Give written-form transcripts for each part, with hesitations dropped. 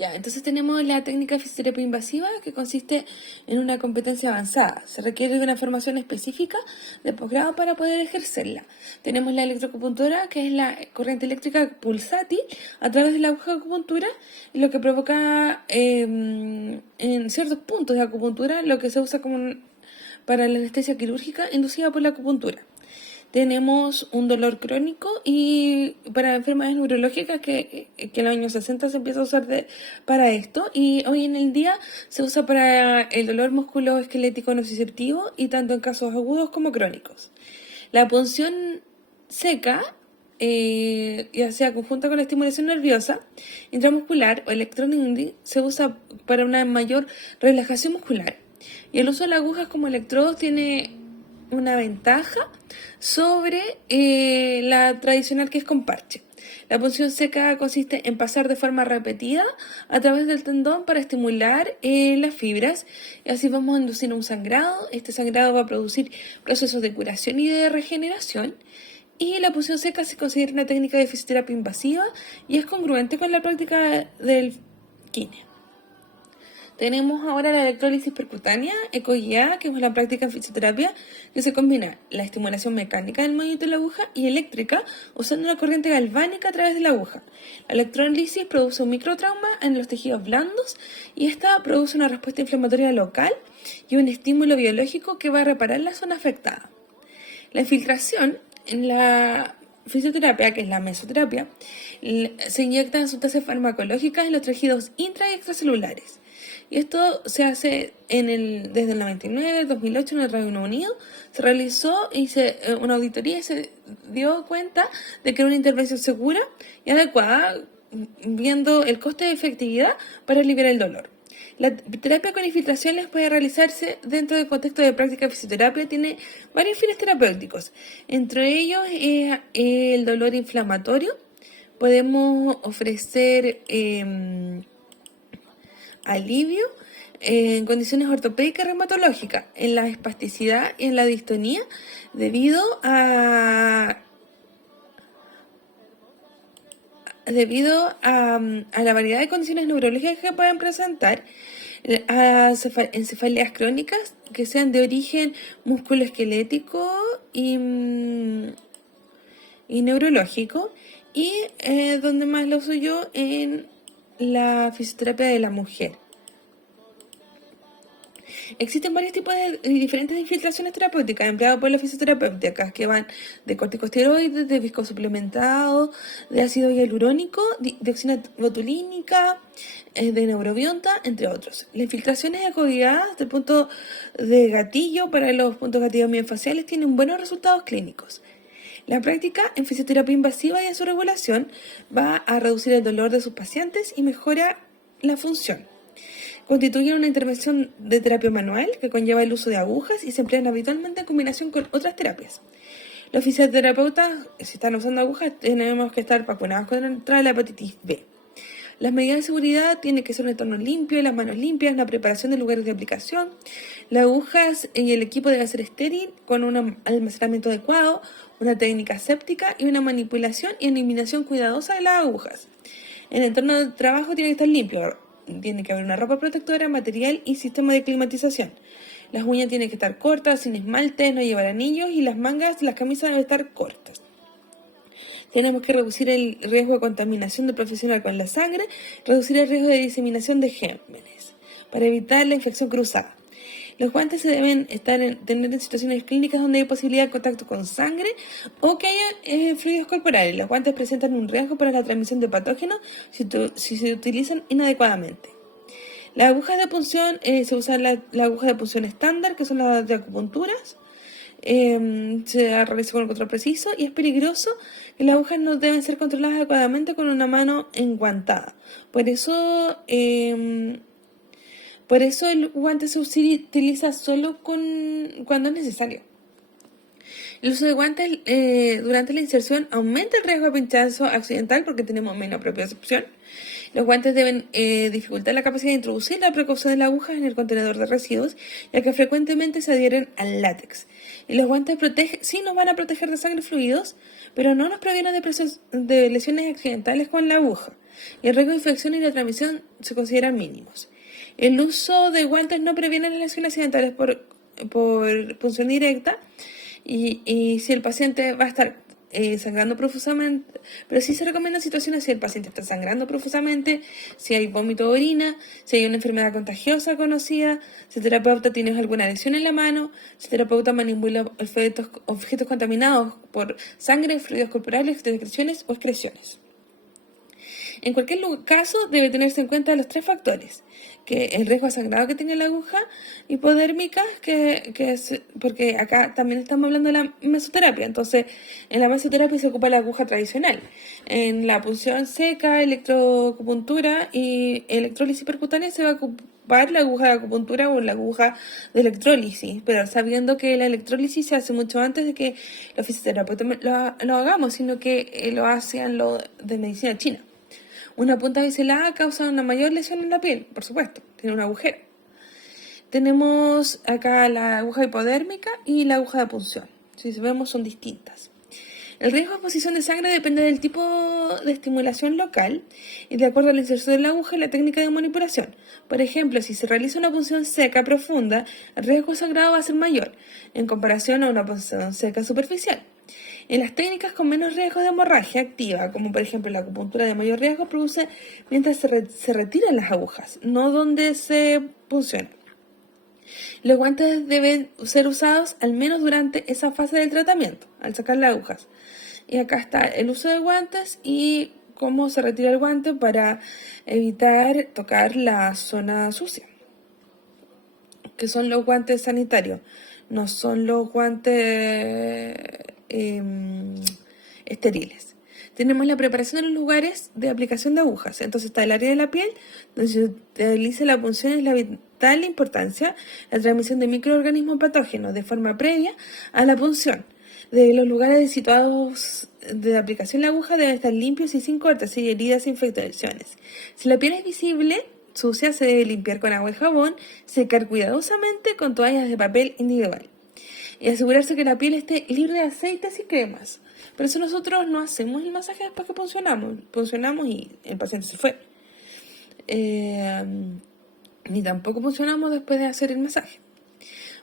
Ya, entonces tenemos la técnica de fisioterapia invasiva, que consiste en una competencia avanzada. Se requiere de una formación específica de posgrado para poder ejercerla. Tenemos la electroacupuntura, que es la corriente eléctrica pulsátil a través de la aguja de acupuntura, lo que provoca en ciertos puntos de acupuntura lo que se usa para la anestesia quirúrgica inducida por la acupuntura. Tenemos un dolor crónico y para enfermedades neurológicas que en los años 60 se empieza a usar para esto, y hoy en el día se usa para el dolor musculoesquelético nociceptivo y tanto en casos agudos como crónicos. La punción seca, ya sea conjunta con la estimulación nerviosa intramuscular o electroneedling, se usa para una mayor relajación muscular. Y el uso de las agujas como electrodos tiene una ventaja sobre la tradicional, que es con parche. La punción seca consiste en pasar de forma repetida a través del tendón para estimular las fibras, y así vamos a inducir un sangrado. Este sangrado va a producir procesos de curación y de regeneración. Y la punción seca se considera una técnica de fisioterapia invasiva y es congruente con la práctica del kine. Tenemos ahora la electrólisis percutánea, ecoguiada, que es una práctica en fisioterapia que se combina la estimulación mecánica del movimiento de la aguja y eléctrica usando una corriente galvánica a través de la aguja. La electrólisis produce un microtrauma en los tejidos blandos y esta produce una respuesta inflamatoria local y un estímulo biológico que va a reparar la zona afectada. La infiltración en la fisioterapia, que es la mesoterapia, se inyectan sustancias farmacológicas en los tejidos intra y extracelulares. Y esto se hace desde el 99, el 2008 en el Reino Unido. Se realizó una auditoría y se dio cuenta de que era una intervención segura y adecuada, viendo el coste de efectividad para aliviar el dolor. La terapia con infiltraciones puede realizarse dentro del contexto de práctica de fisioterapia. Tiene varios fines terapéuticos. Entre ellos el dolor inflamatorio. Podemos ofrecer alivio en condiciones ortopédicas y reumatológicas, en la espasticidad y en la distonía debido a la variedad de condiciones neurológicas que pueden presentar, a encefalias crónicas que sean de origen musculoesquelético y neurológico, y donde más lo uso yo en la fisioterapia de la mujer. Existen varios tipos de diferentes infiltraciones terapéuticas empleadas por las fisioterapéuticas, que van de corticosteroides, de viscosuplementado, de ácido hialurónico, de oxinabotulínica, de neurobionta, entre otros. Las infiltraciones ecoguiadas del punto de gatillo para los puntos gatillos miofasciales tienen buenos resultados clínicos. La práctica en fisioterapia invasiva y en su regulación va a reducir el dolor de sus pacientes y mejora la función. Constituyen una intervención de terapia manual que conlleva el uso de agujas y se emplean habitualmente en combinación con otras terapias. Los fisioterapeutas, si están usando agujas, tenemos que estar vacunados contra la hepatitis B. Las medidas de seguridad tienen que ser un entorno limpio, las manos limpias, la preparación de lugares de aplicación. Las agujas y el equipo deben ser estéril, con un almacenamiento adecuado, una técnica séptica y una manipulación y eliminación cuidadosa de las agujas. El entorno de trabajo tiene que estar limpio. Tiene que haber una ropa protectora, material y sistema de climatización. Las uñas tienen que estar cortas, sin esmalte, no llevar anillos, y las mangas de las camisas deben estar cortas. Tenemos que reducir el riesgo de contaminación del profesional con la sangre, reducir el riesgo de diseminación de gérmenes, para evitar la infección cruzada. Los guantes se deben tener en situaciones clínicas donde hay posibilidad de contacto con sangre o que haya fluidos corporales. Los guantes presentan un riesgo para la transmisión de patógenos si se utilizan inadecuadamente. Las agujas de punción, se usan la aguja de punción estándar, que son las de acupunturas. Se realiza con un control preciso y es peligroso que las agujas no deben ser controladas adecuadamente con una mano enguantada. Por eso el guante se utiliza solo cuando es necesario. El uso de guantes durante la inserción aumenta el riesgo de pinchazo accidental porque tenemos menos propiocepción. Los guantes deben dificultar la capacidad de introducir la precaución de la aguja en el contenedor de residuos, ya que frecuentemente se adhieren al látex. Y los guantes sí nos van a proteger de sangre y fluidos, pero no nos previenen de lesiones accidentales con la aguja. y el riesgo de infección y la transmisión se consideran mínimos. El uso de guantes no previene las lesiones accidentales por punción directa y si el paciente va a estar sangrando profusamente, pero sí se recomienda en situaciones si el paciente está sangrando profusamente, si hay vómito o orina, si hay una enfermedad contagiosa conocida, si el terapeuta tiene alguna lesión en la mano, si el terapeuta manipula objetos contaminados por sangre, fluidos corporales, secreciones o excreciones. En cualquier caso, debe tenerse en cuenta los 3 factores, que el riesgo de sangrado que tiene la aguja hipodérmica, porque acá también estamos hablando de la mesoterapia, entonces en la mesoterapia se ocupa la aguja tradicional. En la punción seca, electroacupuntura y electrólisis percutánea se va a ocupar la aguja de acupuntura o la aguja de electrólisis, pero sabiendo que la electrólisis se hace mucho antes de que los fisioterapeutas lo hagamos, sino que lo hacen lo de medicina china. Una punta biselada causa una mayor lesión en la piel, por supuesto, tiene un agujero. Tenemos acá la aguja hipodérmica y la aguja de punción. Si vemos, son distintas. El riesgo de exposición de sangre depende del tipo de estimulación local y de acuerdo a la inserción de la aguja y la técnica de manipulación. Por ejemplo, si se realiza una punción seca profunda, el riesgo de sangrado va a ser mayor en comparación a una punción seca superficial. En las técnicas con menos riesgo de hemorragia activa, como por ejemplo la acupuntura de mayor riesgo, produce mientras se retiran las agujas, no donde se punciona. Los guantes deben ser usados al menos durante esa fase del tratamiento, al sacar las agujas. Y acá está el uso de guantes y cómo se retira el guante para evitar tocar la zona sucia, que son los guantes sanitarios, no son los guantes estériles. Tenemos la preparación de los lugares de aplicación de agujas. Entonces está el área de la piel, donde se realiza la punción, es la vital importancia, la transmisión de microorganismos patógenos de forma previa a la punción. De los lugares situados de aplicación de la aguja deben estar limpios y sin cortes y heridas e infecciones. Si la piel es visible, sucia, se debe limpiar con agua y jabón, secar cuidadosamente con toallas de papel individual y asegurarse que la piel esté libre de aceites y cremas. Por eso nosotros no hacemos el masaje después que puncionamos y el paciente se fue. Ni tampoco puncionamos después de hacer el masaje.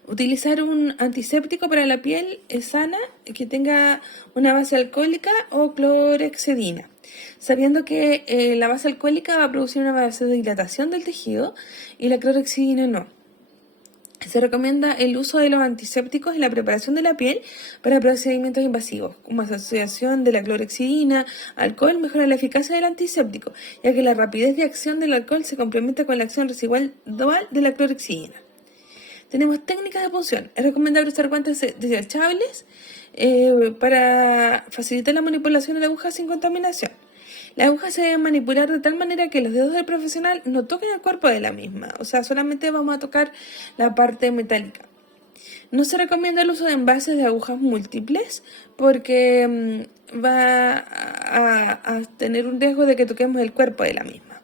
Utilizar un antiséptico para la piel sana que tenga una base alcohólica o clorhexidina, sabiendo que la base alcohólica va a producir una vasodilatación del tejido y la clorhexidina no. Se recomienda el uso de los antisépticos en la preparación de la piel para procedimientos invasivos, como asociación de la clorhexidina, alcohol mejora la eficacia del antiséptico, ya que la rapidez de acción del alcohol se complementa con la acción residual de la clorhexidina. Tenemos técnicas de punción. Es recomendable usar guantes desechables para facilitar la manipulación de la aguja sin contaminación. La aguja se debe manipular de tal manera que los dedos del profesional no toquen el cuerpo de la misma. O sea, solamente vamos a tocar la parte metálica. No se recomienda el uso de envases de agujas múltiples porque va a tener un riesgo de que toquemos el cuerpo de la misma.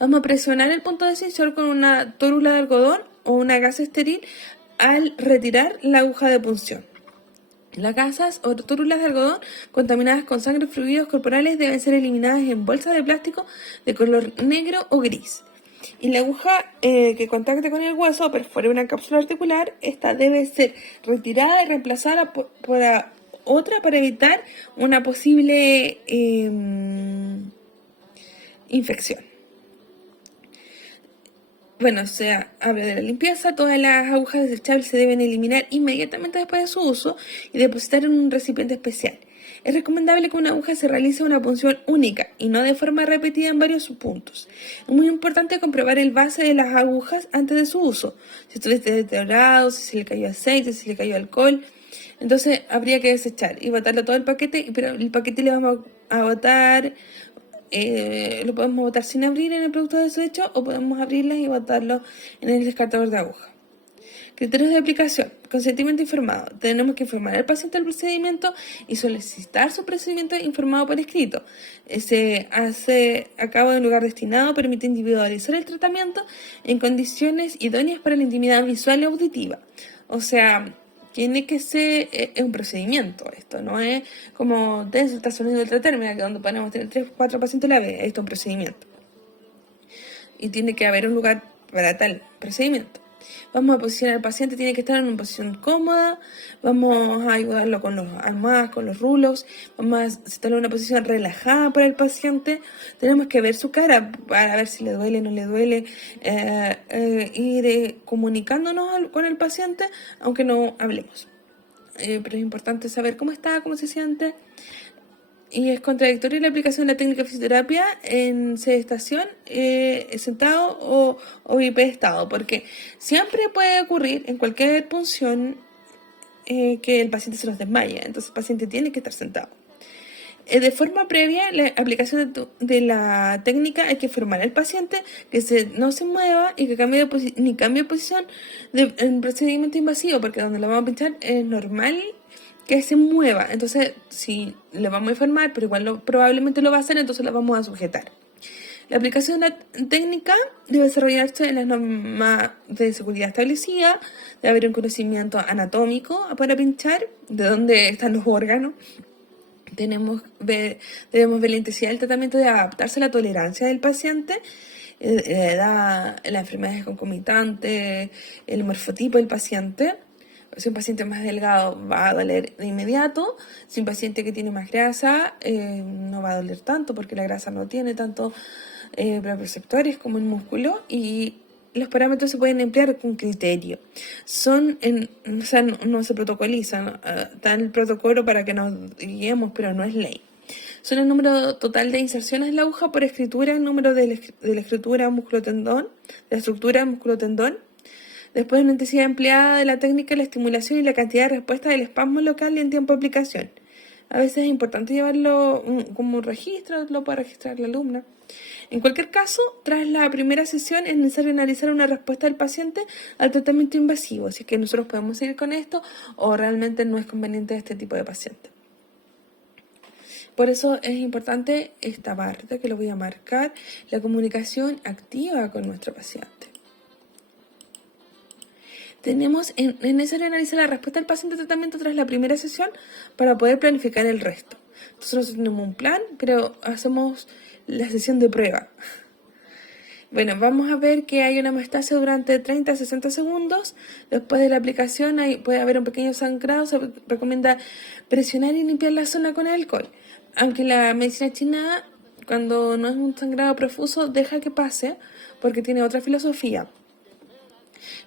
Vamos a presionar el punto de cinción con una tórula de algodón o una gasa estéril al retirar la aguja de punción. Las gasas o tórulas de algodón contaminadas con sangre o fluidos corporales deben ser eliminadas en bolsas de plástico de color negro o gris. Y la aguja que contacte con el hueso o perfore una cápsula articular, esta debe ser retirada y reemplazada por otra para evitar una posible infección. Bueno, habla de la limpieza. Todas las agujas desechables se deben eliminar inmediatamente después de su uso y depositar en un recipiente especial. Es recomendable que una aguja se realice una punción única y no de forma repetida en varios puntos. Es muy importante comprobar el base de las agujas antes de su uso. Si estuviste deteriorado, si se le cayó aceite, si le cayó alcohol, entonces habría que desechar y botarlo todo el paquete, pero el paquete le vamos a botar... lo podemos botar sin abrir en el producto de desecho o podemos abrirlas y botarlo en el descartador de aguja. Criterios de aplicación. Consentimiento informado. Tenemos que informar al paciente del procedimiento y solicitar su procedimiento informado por escrito. Se hace a cabo en un lugar destinado, permite individualizar el tratamiento en condiciones idóneas para la intimidad visual y auditiva. O sea, tiene que ser, es un procedimiento esto, no es como ultrasonido de ultratérmica, que donde podemos tener 3 o 4 pacientes a la vez, esto es un procedimiento. Y tiene que haber un lugar para tal procedimiento. Vamos a posicionar al paciente, tiene que estar en una posición cómoda, vamos a ayudarlo con los almohadas, con los rulos, vamos a estar en una posición relajada para el paciente, tenemos que ver su cara para ver si le duele, no le duele, ir comunicándonos con el paciente, aunque no hablemos. Pero es importante saber cómo está, cómo se siente. Y es contradictorio la aplicación de la técnica de fisioterapia en sedestación, sentado o bipedestado, porque siempre puede ocurrir en cualquier punción que el paciente se nos desmaya, entonces el paciente tiene que estar sentado. De forma previa, la aplicación de la técnica hay que informar al paciente que no se mueva y que cambie de posición en procedimiento invasivo, porque donde lo vamos a pinchar es normal que se mueva. Entonces, si le vamos a informar, pero igual probablemente lo va a hacer, entonces lo vamos a sujetar. La aplicación de la técnica debe desarrollarse en las normas de seguridad establecidas, debe haber un conocimiento anatómico para pinchar, de dónde están los órganos. Debemos ver la intensidad del tratamiento, de adaptarse a la tolerancia del paciente, la edad, las enfermedades concomitantes, el morfotipo del paciente. Si un paciente más delgado va a doler de inmediato, si un paciente que tiene más grasa no va a doler tanto porque la grasa no tiene tanto receptores como el músculo, y los parámetros se pueden emplear con criterio. No se protocolizan, está en el protocolo para que nos guiemos, pero no es ley. Son el número total de inserciones en la aguja por escritura, el número de la escritura músculo-tendón, de la estructura músculo-tendón. Después, la intensidad empleada de la técnica, la estimulación y la cantidad de respuesta del espasmo local y en tiempo de aplicación. A veces es importante llevarlo como un registro, lo puede registrar la alumna. En cualquier caso, tras la primera sesión es necesario analizar una respuesta del paciente al tratamiento invasivo, si es que nosotros podemos seguir con esto o realmente no es conveniente este tipo de paciente. Por eso es importante esta parte que lo voy a marcar, la comunicación activa con nuestro paciente. Es necesario analizar la respuesta del paciente al tratamiento tras la primera sesión para poder planificar el resto. Nosotros tenemos un plan, pero hacemos la sesión de prueba. Bueno, vamos a ver que hay una hemostasia durante 30 a 60 segundos. Después de la aplicación puede haber un pequeño sangrado. Se recomienda presionar y limpiar la zona con alcohol. Aunque la medicina china, cuando no es un sangrado profuso, deja que pase porque tiene otra filosofía.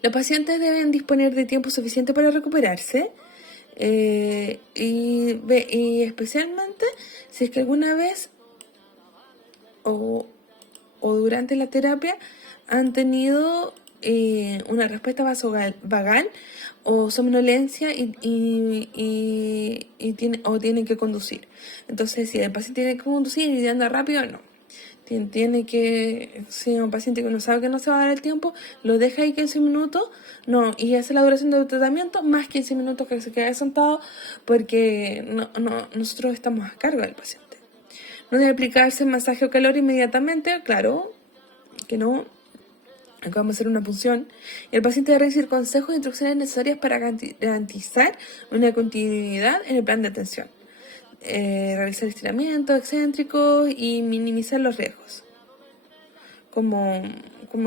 Los pacientes deben disponer de tiempo suficiente para recuperarse y especialmente si es que alguna vez o durante la terapia han tenido una respuesta vasovagal o somnolencia tienen que conducir. Entonces, si el paciente tiene que conducir y anda rápido, no. Si un paciente que no sabe que no se va a dar el tiempo, lo deja ahí 15 minutos, no, y hace la duración del tratamiento más 15 minutos que se quede sentado, porque nosotros estamos a cargo del paciente. No debe aplicarse masaje o calor inmediatamente, claro que no. Acá vamos a hacer una punción. El paciente debe recibir consejos e instrucciones necesarias para garantizar una continuidad en el plan de atención. Realizar estiramientos excéntricos y minimizar los riesgos. Como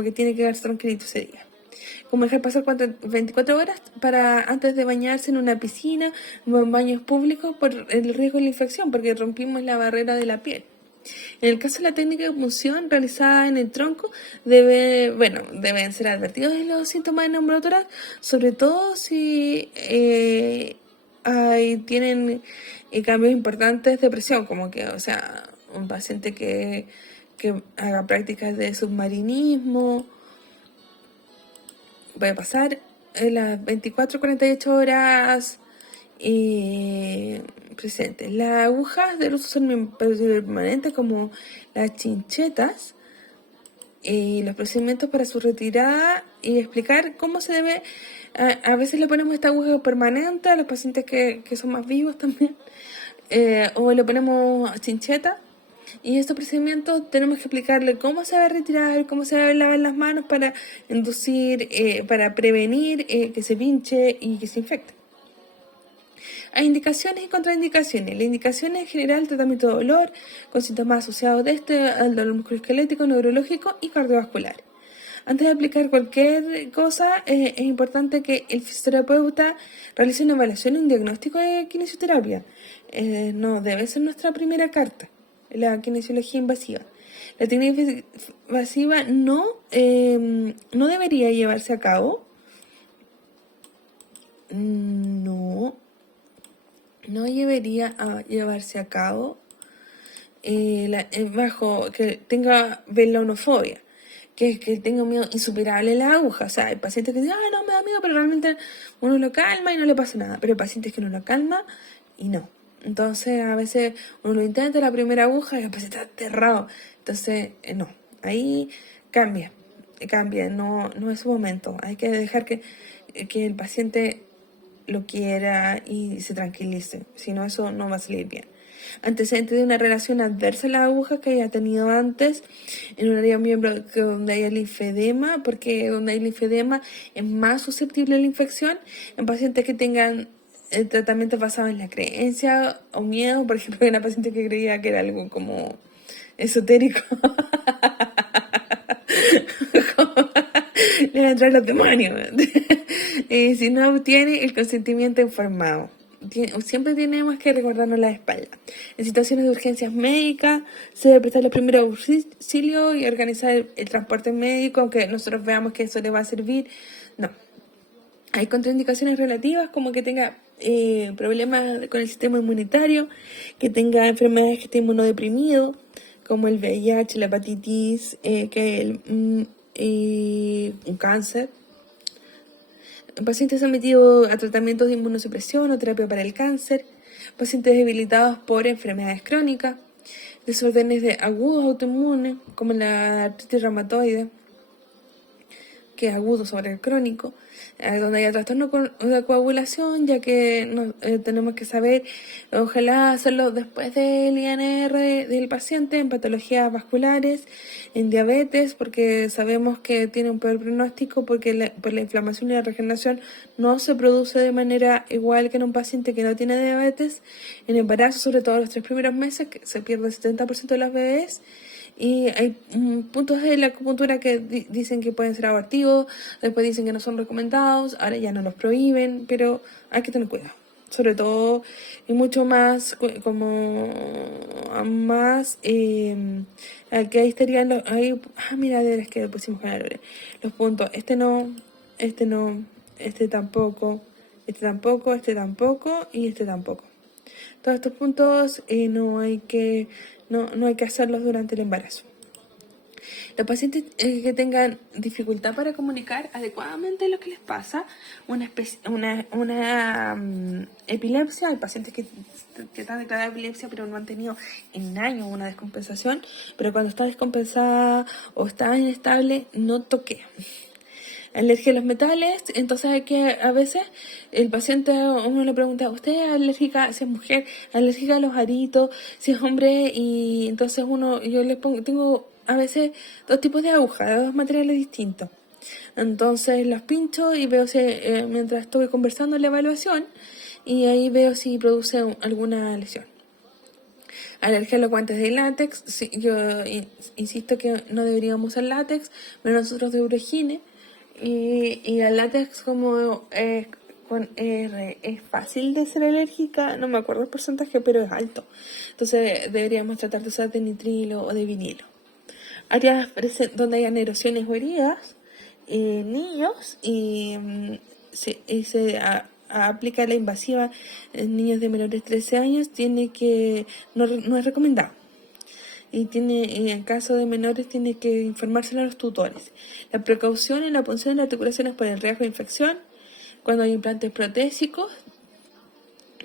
que tiene que darse tranquilito ese día. Como dejar pasar 24 horas antes de bañarse en una piscina o en baños públicos por el riesgo de la infección, porque rompimos la barrera de la piel. En el caso de la técnica de punción realizada en el tronco, deben ser advertidos de los síntomas de neumotórax, sobre todo si tienen cambios importantes de presión, como que, un paciente que haga prácticas de submarinismo, puede pasar en las 24-48 horas presentes. Las agujas del uso son permanentes, como las chinchetas, y los procedimientos para su retirada, y explicar cómo se debe. A veces le ponemos esta aguja permanente a los pacientes que son más vivos también, o le ponemos chincheta. Y estos procedimientos tenemos que explicarle cómo se va a retirar, cómo se va a lavar las manos para inducir, para prevenir que se pinche y que se infecte. Hay indicaciones y contraindicaciones. La indicación en general, tratamiento de dolor, con síntomas asociados de al dolor musculoesquelético, neurológico y cardiovascular. Antes de aplicar cualquier cosa, es importante que el fisioterapeuta realice una evaluación y un diagnóstico de kinesiología. No debe ser nuestra primera carta, la kinesiología invasiva. La técnica invasiva no debería llevarse a cabo. No debería llevarse a cabo bajo que tenga velonofobia, que es que tenga miedo insuperable a la aguja. O sea, hay pacientes que dicen, no, me da miedo, pero realmente uno lo calma y no le pasa nada. Pero hay pacientes que no lo calma y no. Entonces, a veces uno lo intenta la primera aguja y el paciente está aterrado. Entonces, no. Ahí cambia, no es su momento. Hay que dejar que el paciente lo quiera y se tranquilice. Si no, eso no va a salir bien. Antecedentes de una relación adversa a la aguja que haya tenido antes en un área miembro donde haya linfedema, porque donde hay linfedema es más susceptible a la infección. En pacientes que tengan tratamientos basados en la creencia o miedo, por ejemplo, una paciente que creía que era algo como esotérico. Le van a entrar los demonios. Si no obtiene el consentimiento informado. Siempre tenemos que recordarnos la espalda. En situaciones de urgencias médicas se debe prestar los primeros auxilios y organizar el transporte médico, aunque nosotros veamos que eso le va a servir. No. Hay contraindicaciones relativas como que tenga problemas con el sistema inmunitario, que tenga enfermedades que esté inmunodeprimido, como el VIH, la hepatitis, un cáncer. Pacientes sometidos a tratamientos de inmunosupresión o terapia para el cáncer, pacientes debilitados por enfermedades crónicas, desórdenes agudos autoinmunes, como la artritis reumatoide, que es agudo sobre el crónico, donde haya trastorno de coagulación, ya que tenemos que saber, ojalá hacerlo después del INR del paciente, en patologías vasculares, en diabetes, porque sabemos que tiene un peor pronóstico, porque por la inflamación y la regeneración no se produce de manera igual que en un paciente que no tiene diabetes. En embarazo, sobre todo los 3 primeros meses, que se pierde el 70% de los bebés. Y hay puntos de la acupuntura que dicen que pueden ser abortivos, después dicen que no son recomendados, ahora ya no los prohíben, pero hay que tener cuidado. Sobre todo, y mucho más, que ahí estarían mira, es que pusimos con los puntos, este no, este tampoco, este tampoco y este tampoco. Todos estos puntos no hay que hacerlos durante el embarazo. Los pacientes que tengan dificultad para comunicar adecuadamente lo que les pasa, una epilepsia, hay pacientes que están declarados epilepsia pero no han tenido en años una descompensación, pero cuando está descompensada o está inestable, no toque. Alergia a los metales, entonces hay que, a veces el paciente, uno le pregunta, ¿usted es alérgica, si es mujer, alérgica a los aritos, si es hombre? Y entonces yo le pongo, tengo a veces 2 tipos de agujas, 2 materiales distintos. Entonces los pincho y veo si, mientras estoy conversando en la evaluación, y ahí veo si produce alguna lesión. Alergia a los guantes de látex, sí, yo insisto que no deberíamos usar látex, pero nosotros de Urogine. Y el látex como es fácil de ser alérgica, no me acuerdo el porcentaje, pero es alto. Entonces deberíamos tratar de usar de nitrilo o de vinilo. Áreas donde hayan erosiones o heridas, niños, y se aplica la invasiva en niños de menores de 13 años, no es recomendado. Y en el caso de menores tiene que informárselo a los tutores. La precaución en la punción de articulaciones por el riesgo de infección, cuando hay implantes protésicos,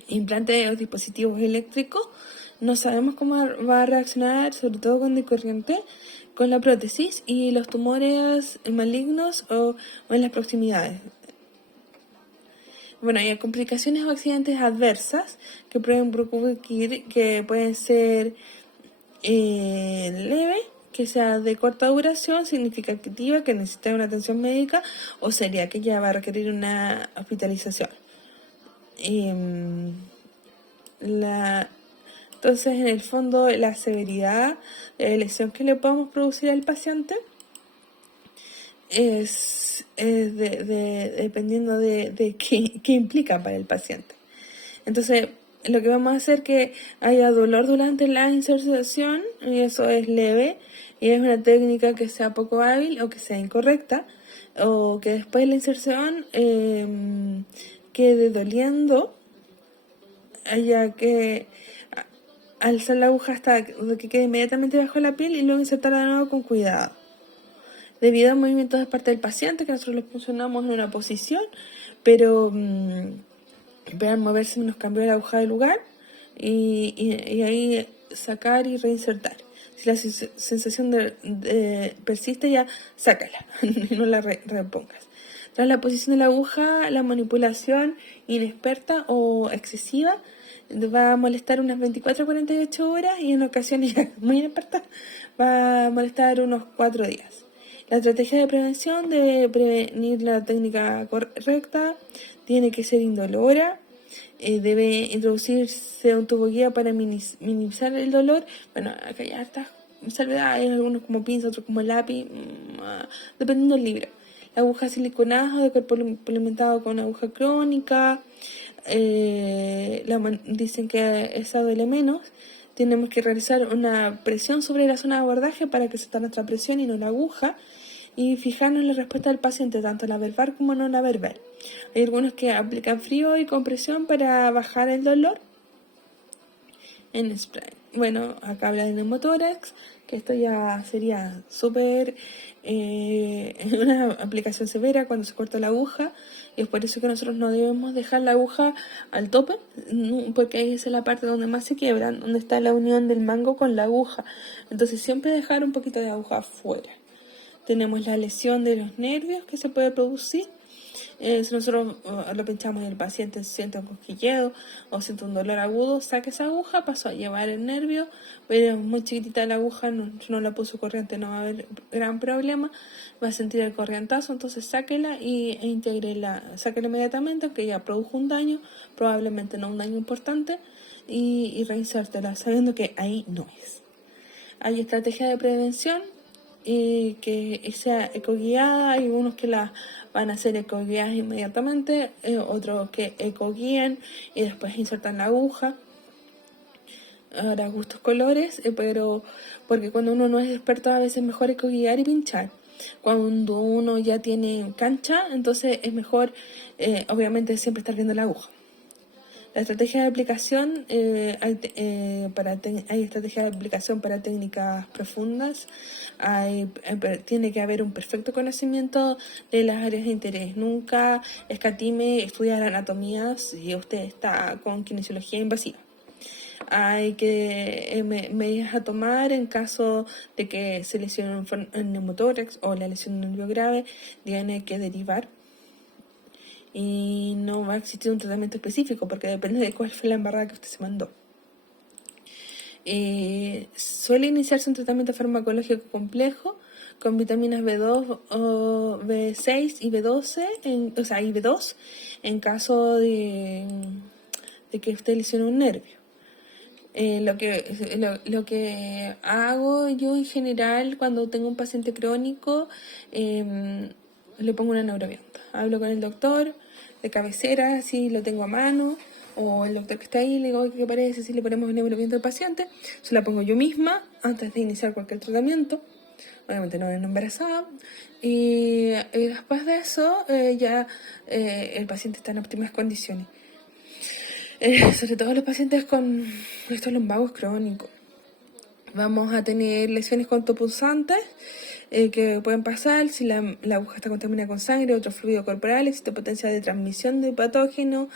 implantes de dispositivos eléctricos, no sabemos cómo va a reaccionar, sobre todo cuando hay corriente, con la prótesis y los tumores malignos o en las proximidades. Bueno, hay complicaciones o accidentes adversas que pueden ocurrir, que pueden ser leve, que sea de corta duración, significativa, que necesite una atención médica, o seria, que ya va a requerir una hospitalización. Entonces, en el fondo, la severidad de la lesión que le podemos producir al paciente dependiendo de qué implica para el paciente. Entonces, lo que vamos a hacer es que haya dolor durante la inserción, y eso es leve, y es una técnica que sea poco hábil o que sea incorrecta, o que después de la inserción quede doliendo, haya que alzar la aguja hasta que quede inmediatamente bajo la piel y luego insertarla de nuevo con cuidado. Debido a movimientos de parte del paciente, que nosotros lo funcionamos en una posición, pero al moverse nos cambió la aguja de lugar y ahí sacar y reinsertar. Si la sensación persiste, ya sácala y no la repongas. Tras la posición de la aguja, la manipulación inexperta o excesiva va a molestar unas 24 a 48 horas y en ocasiones ya muy inexperta va a molestar unos 4 días. La estrategia de prevención debe prevenir la técnica correcta, tiene que ser indolora, debe introducirse un tubo guía para minimizar el dolor. Bueno, acá ya está salvedad, hay algunos como pinza, otros como lápiz, dependiendo del libro. La aguja siliconada o de cuerpo implementado con aguja crónica, dicen que esa duele menos. Tenemos que realizar una presión sobre la zona de abordaje para que se sienta nuestra presión y no la aguja, y fijarnos en la respuesta del paciente, tanto la verbal como no la verbal. Hay algunos que aplican frío y compresión para bajar el dolor en spray. Bueno, acá habla de neumotórax, que esto ya sería súper una aplicación severa cuando se corta la aguja, y es por eso que nosotros no debemos dejar la aguja al tope, porque ahí es la parte donde más se quiebran, donde está la unión del mango con la aguja. Entonces siempre dejar un poquito de aguja afuera. Tenemos la lesión de los nervios que se puede producir. Si nosotros lo pinchamos y el paciente siente un cosquilleo o siente un dolor agudo, saque esa aguja, pasó a llevar el nervio, pero es muy chiquitita la aguja, no la puso corriente, no va a haber gran problema, va a sentir el corrientazo, entonces sáquela sáquela inmediatamente, aunque ya produjo un daño, probablemente no un daño importante, y reinsértela, sabiendo que ahí no es. Hay estrategia de prevención y que sea ecoguiada. Hay unos que la van a hacer ecoguiadas inmediatamente, otros que ecoguían y después insertan la aguja. Ahora, gustos colores, pero porque cuando uno no es experto a veces es mejor ecoguiar y pinchar. Cuando uno ya tiene cancha, entonces es mejor, obviamente, siempre estar viendo la aguja. La estrategia de aplicación, hay estrategia de aplicación para técnicas profundas. Tiene que haber un perfecto conocimiento de las áreas de interés. Nunca escatime estudiar anatomía si usted está con kinesiología invasiva. Hay que medidas a tomar en caso de que se lesione un neumotórax o la lesión de un nervio grave, tiene que derivar. Y no va a existir un tratamiento específico porque depende de cuál fue la embarrada que usted se mandó. Suele iniciarse un tratamiento farmacológico complejo con vitaminas B2 o B6 y B12, y B2 en caso de que usted lesione un nervio. Lo que hago yo en general cuando tengo un paciente crónico, le pongo una neurobiótica. Hablo con el doctor de cabecera, si lo tengo a mano, o el doctor que está ahí, le digo, ¿qué parece si le ponemos neurobiótica al paciente? Se la pongo yo misma antes de iniciar cualquier tratamiento, obviamente no en embarazada, y después de eso el paciente está en óptimas condiciones. Sobre todo los pacientes con estos lumbagos crónicos. Vamos a tener lesiones contopunzantes que pueden pasar si la aguja está contaminada con sangre, otro fluido corporal, existe potencia de transmisión de patógeno,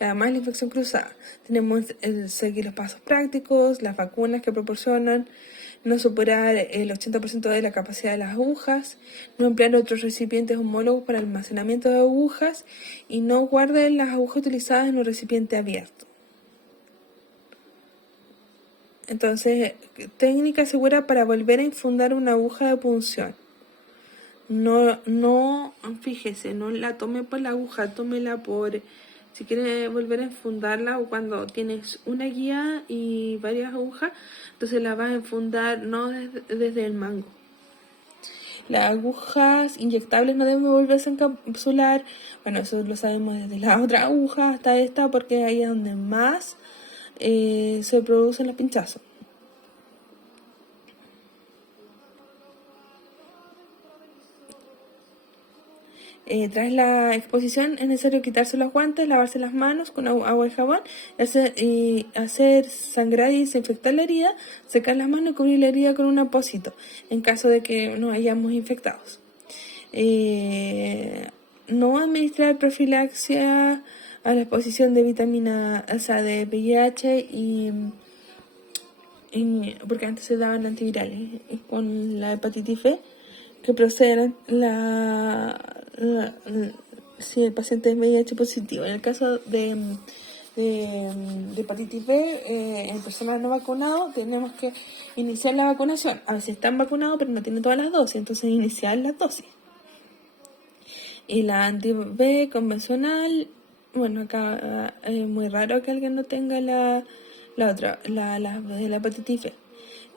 y además la infección cruzada. Tenemos seguir los pasos prácticos, las vacunas que proporcionan, no superar el 80% de la capacidad de las agujas, no emplear otros recipientes homólogos para almacenamiento de agujas y no guarden las agujas utilizadas en un recipiente abierto. Entonces, técnica segura para volver a infundar una aguja de punción. No, fíjese, no la tome por la aguja, tómela por Si quieres volver a enfundarla o cuando tienes una guía y varias agujas, entonces la vas a enfundar no desde el mango. Las agujas inyectables no deben volverse a encapsular. Bueno, eso lo sabemos desde la otra aguja hasta esta porque ahí es donde más se producen los pinchazos. Tras la exposición es necesario quitarse los guantes, lavarse las manos con agua y jabón, hacer sangrar y desinfectar la herida, secar las manos y cubrir la herida con un apósito en caso de que nos hayamos infectados. No administrar profilaxia a la exposición de vitamina, o sea, de VIH porque antes se daban antivirales con la hepatitis B que procede si el paciente es VIH positivo. En el caso de hepatitis B, en personas no vacunadas, tenemos que iniciar la vacunación. A veces están vacunados, pero no tienen todas las dosis, entonces iniciar las dosis. Y la anti-B convencional, bueno, acá es muy raro que alguien no tenga la otra, de la hepatitis B.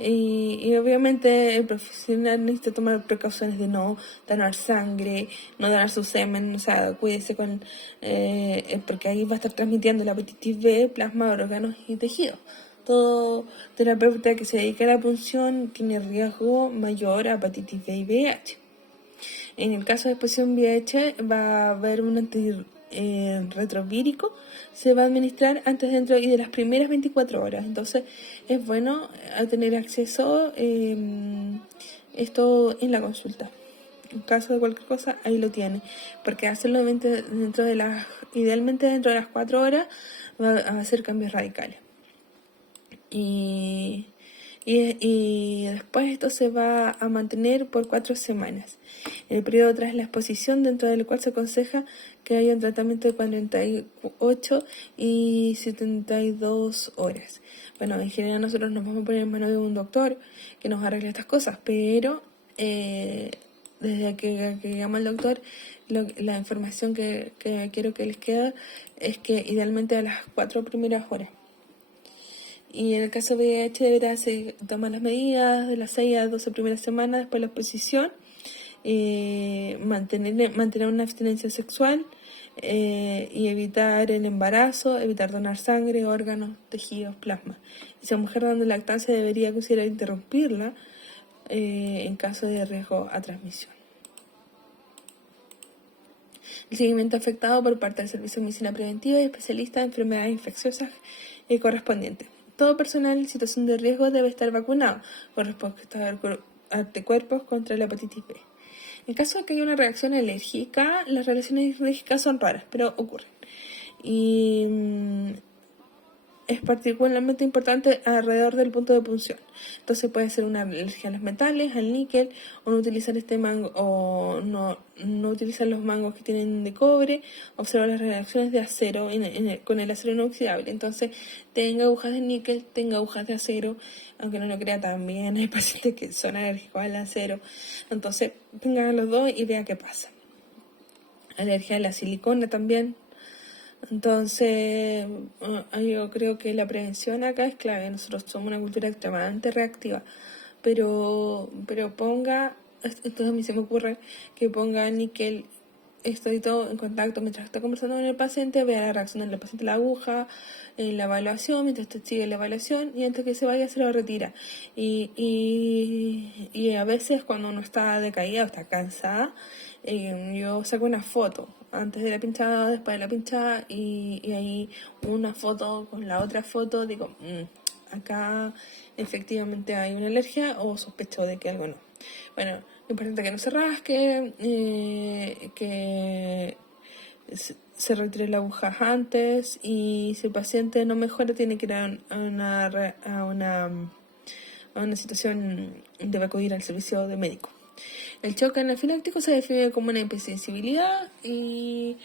Y obviamente el profesional necesita tomar precauciones de no donar sangre, no donar su semen, o sea, cuídese porque ahí va a estar transmitiendo la hepatitis B, plasma, órganos y tejidos. Todo terapeuta que se dedica a la punción tiene riesgo mayor a hepatitis B y VIH. En el caso de exposición VIH va a haber un retrovírico, se va a administrar antes, dentro y de las primeras 24 horas. Entonces es bueno tener acceso esto en la consulta. En caso de cualquier cosa, ahí lo tiene. Porque hacerlo idealmente dentro de las 4 horas va a hacer cambios radicales. Y después esto se va a mantener por 4 semanas. El periodo tras la exposición, dentro del cual se aconseja que haya un tratamiento de 48 y 72 horas. Bueno, en general nosotros nos vamos a poner en manos de un doctor que nos arregle estas cosas, pero desde que llegamos al doctor, la información que quiero que les quede es que idealmente a las 4 primeras horas. Y en el caso de VIH deberá tomar las medidas de las 6 a 12 primeras semanas después de la exposición, mantener una abstinencia sexual y evitar el embarazo, evitar donar sangre, órganos, tejidos, plasma. Y si la mujer dando lactancia debería considerar interrumpirla en caso de riesgo a transmisión. El seguimiento afectado por parte del Servicio de Medicina Preventiva y especialista de enfermedades infecciosas correspondientes. Todo personal en situación de riesgo debe estar vacunado con respecto a anticuerpos contra la hepatitis B. En caso de que haya una reacción alérgica, las reacciones alérgicas son raras, pero ocurren. Y es particularmente importante alrededor del punto de punción. Entonces puede ser una alergia a los metales, al níquel, o no utilizar este mango, o no utilizar los mangos que tienen de cobre, observar las reacciones de acero con el acero inoxidable. Entonces, tenga agujas de níquel, tenga agujas de acero, aunque no lo crea también, hay pacientes que son alérgicos al acero. Entonces, tenga los dos y vea qué pasa. Alergia a la silicona también. Entonces, yo creo que la prevención acá es clave. Nosotros somos una cultura extremadamente reactiva, pero ponga, esto a mí se me ocurre, que ponga níquel, estoy todo en contacto mientras está conversando con el paciente, vea la reacción del paciente a la aguja, en la evaluación, mientras usted sigue la evaluación, y antes que se vaya se lo retira. Y a veces cuando uno está decaída o está cansada, yo saco una foto antes de la pinchada, después de la pinchada, y ahí una foto con la otra foto, digo, acá efectivamente hay una alergia o sospecho de que algo no. Bueno, lo importante es que no se rasque, que se retire la aguja antes, y si el paciente no mejora tiene que ir a una situación de acudir al servicio de médico. El shock anafiláctico se define como una hipersensibilidad y,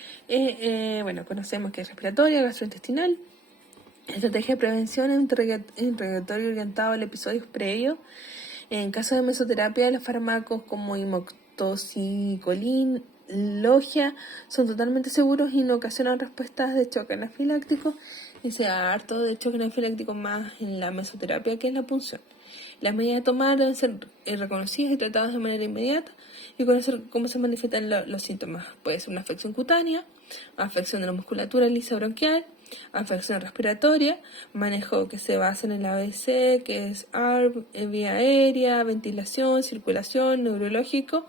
bueno, conocemos que es respiratoria, gastrointestinal. Estrategia de prevención es un interrogatorio orientado al episodio previo. En caso de mesoterapia, los fármacos como imoxicilina logia son totalmente seguros y no ocasionan respuestas de choque anafiláctico y se da harto de choque anafiláctico más en la mesoterapia que en la punción. Las medidas a tomar deben ser reconocidas y tratadas de manera inmediata y conocer cómo se manifiestan los síntomas. Puede ser una afección cutánea, afección de la musculatura lisa bronquial, afección respiratoria, manejo que se basa en el ABC, que es ARB, vía aérea, ventilación, circulación, neurológico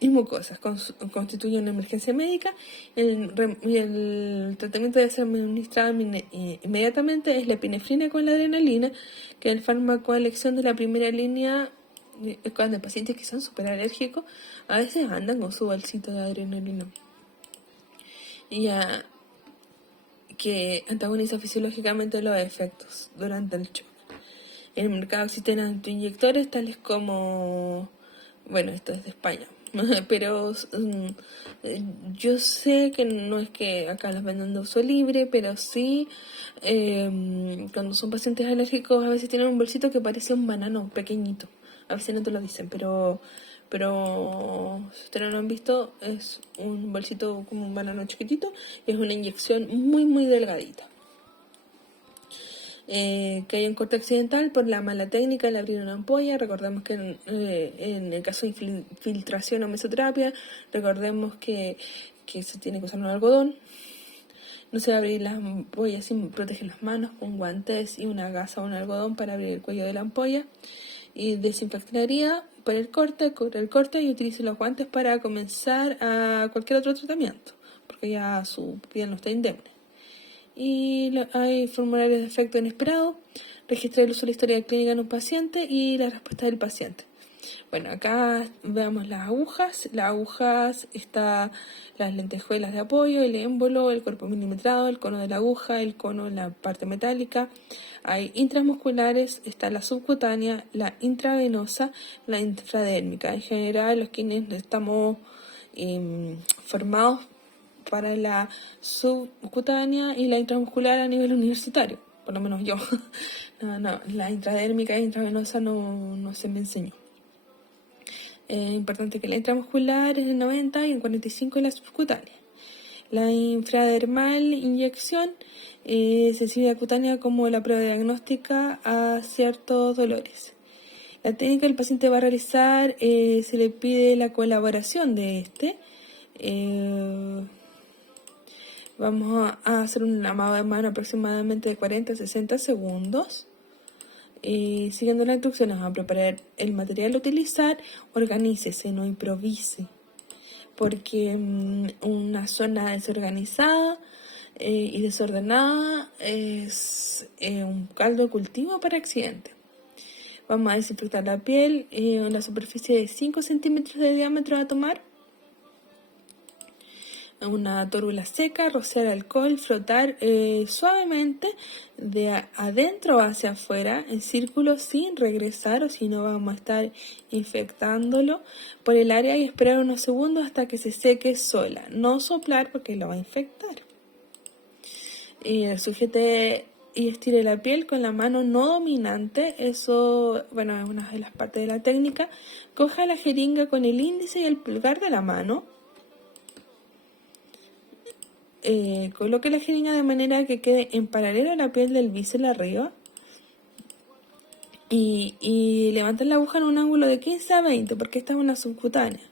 y mucosas. Constituye una emergencia médica y el tratamiento debe ser administrado inmediatamente. Es la epinefrina con la adrenalina, que es el fármaco a elección de la primera línea cuando pacientes que son súper alérgicos a veces andan con su bolsito de adrenalina. Y ya que antagoniza fisiológicamente los efectos durante el shock. En el mercado existen autoinyectores tales como, bueno, esto es de España, pero yo sé que no es que acá los venden de uso libre, pero sí, cuando son pacientes alérgicos a veces tienen un bolsito que parece un banano pequeñito. A veces no te lo dicen, pero si ustedes no lo han visto, es un bolsito como un banano chiquitito y es una inyección muy muy delgadita. Que hay un corte accidental por la mala técnica de abrir una ampolla. Recordemos que en el caso de infiltración o mesoterapia, recordemos que se tiene que usar un algodón. No se va a abrir las ampollas sin proteger las manos con guantes y una gasa o un algodón para abrir el cuello de la ampolla. Y desinfectaría por el corte, cubre el corte y utilice los guantes para comenzar a cualquier otro tratamiento, porque ya su piel no está indemne. Y hay formularios de efecto inesperado, registrar el uso de la historia clínica en un paciente y la respuesta del paciente. Bueno, acá veamos las agujas. Las agujas está las lentejuelas de apoyo, el émbolo, el cuerpo milimetrado, el cono de la aguja, el cono en la parte metálica. Hay intramusculares, está la subcutánea, la intravenosa, la intradérmica. En general, los quienes estamos formados para la subcutánea y la intramuscular a nivel universitario, por lo menos yo. No, la intradérmica e intravenosa no se me enseñó. Es importante que la intramuscular es el 90 y el 45 es la subcutánea. La infradermal inyección es sensibilidad cutánea como la prueba diagnóstica a ciertos dolores. La técnica que el paciente va a realizar, se le pide la colaboración de vamos a hacer un lavado de mano aproximadamente de 40 a 60 segundos. Siguiendo las instrucciones, vamos a preparar el material a utilizar. Organícese, no improvise, porque una zona desorganizada y desordenada es un caldo de cultivo para accidentes. Vamos a desinfectar la piel en la superficie de 5 centímetros de diámetro a tomar. Una tórula seca, rociar alcohol, frotar suavemente de adentro hacia afuera en círculo sin regresar, o si no vamos a estar infectándolo por el área, y esperar unos segundos hasta que se seque sola. No soplar porque lo va a infectar. Sujete y estire la piel con la mano no dominante. Eso, bueno, es una de las partes de la técnica. Coja la jeringa con el índice y el pulgar de la mano. Coloque la jeringa de manera que quede en paralelo a la piel del bíceps arriba y levante la aguja en un ángulo de 15 a 20, porque esta es una subcutánea.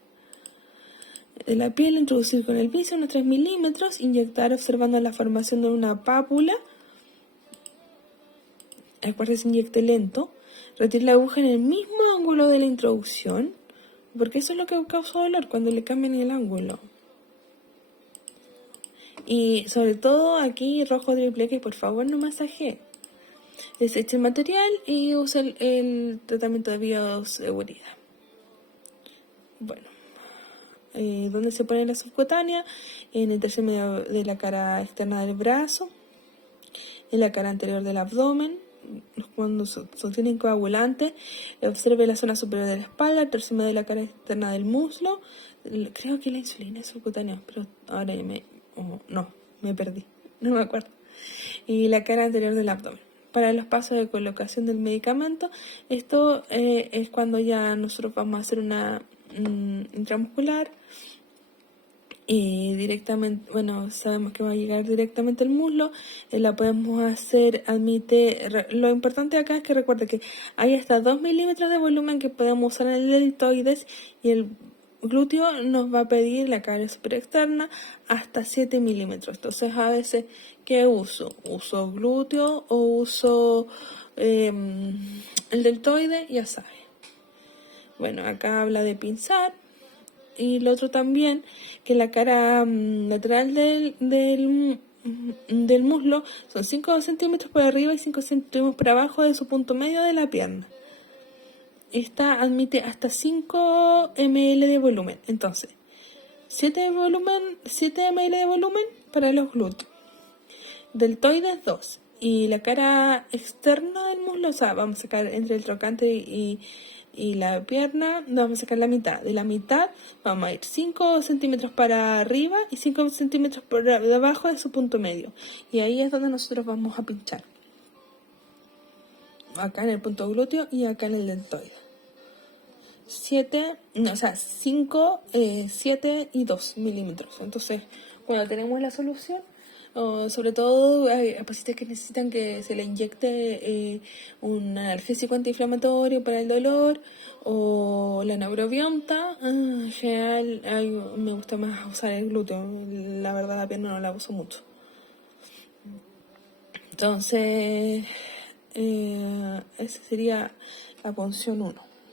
De la piel, introducir con el bíceps unos 3 milímetros, inyectar observando la formación de una pápula. Acuérdate, se inyecte lento. Retire la aguja en el mismo ángulo de la introducción, porque eso es lo que causa dolor cuando le cambian el ángulo. Y sobre todo aquí, rojo triple X, por favor no masajee. Deseche el material y usa el tratamiento de bioseguridad. Bueno, ¿dónde se pone la subcutánea? En el tercer medio de la cara externa del brazo, en la cara anterior del abdomen. Cuando sostienen coagulantes, observe la zona superior de la espalda, el tercer medio de la cara externa del muslo. Creo que la insulina es subcutánea, pero ahora me perdí, no me acuerdo. Y la cara anterior del abdomen. Para los pasos de colocación del medicamento, esto es cuando ya nosotros vamos a hacer una intramuscular y directamente, bueno, sabemos que va a llegar directamente al muslo, la podemos hacer, lo importante acá es que recuerde que hay hasta 2 milímetros de volumen que podemos usar en el deltoides y el glúteo nos va a pedir la cara superior externa hasta 7 milímetros. Entonces a veces, ¿qué uso? ¿Uso glúteo o uso el deltoide? Ya sabes. Bueno, acá habla de pinzar. Y lo otro también, que la cara lateral del muslo son 5 centímetros por arriba y 5 centímetros por abajo de su punto medio de la pierna. Esta admite hasta 5 ml de volumen. Entonces, 7 ml de volumen para los glúteos. Deltoides 2. Y la cara externa del muslo, o sea, vamos a sacar entre el trocante y la pierna, vamos a sacar la mitad. De la mitad vamos a ir 5 centímetros para arriba y 5 centímetros por debajo de su punto medio. Y ahí es donde nosotros vamos a pinchar. Acá en el punto glúteo y acá en el deltoide. 5, 7 y 2 milímetros. Entonces, cuando tenemos la solución, sobre todo hay pacientes que necesitan que se le inyecte un analgésico antiinflamatorio para el dolor o la neurobionta. En general, me gusta más usar el glúteo. La verdad, la pierna no la uso mucho. Entonces, esa sería la punción 1.